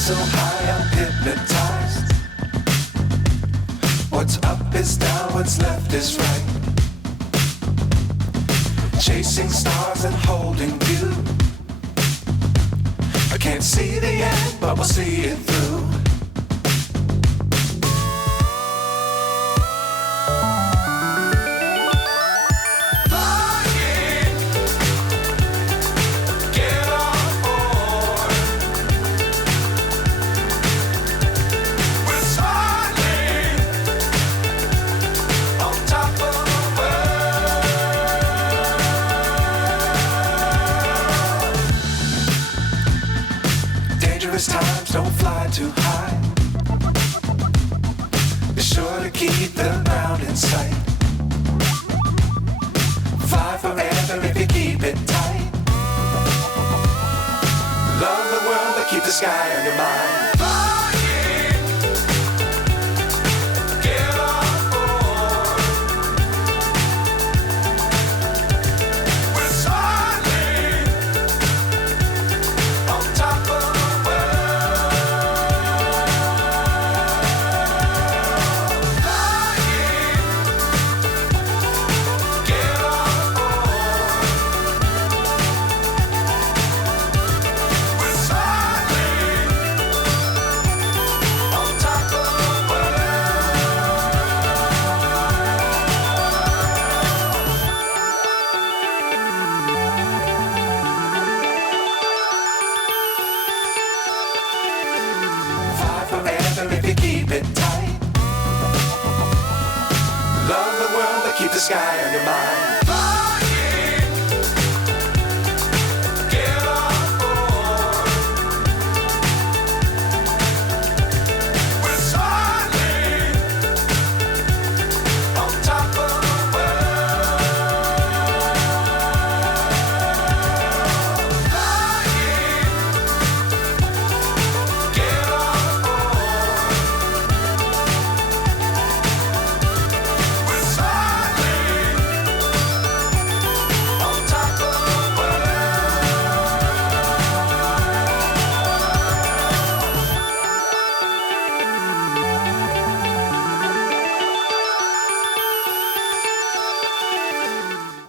So high, I'm hypnotized. What's up is down, what's left is right. Chasing stars and holding you. I can't see the end, but we'll see it through. Dangerous times, don't fly too high. Be sure to keep the ground in sight. Fly forever if you keep it tight. Love the world, but keep the sky on your mind. Forever if you keep it tight. Love the world, but keep the sky on your mind.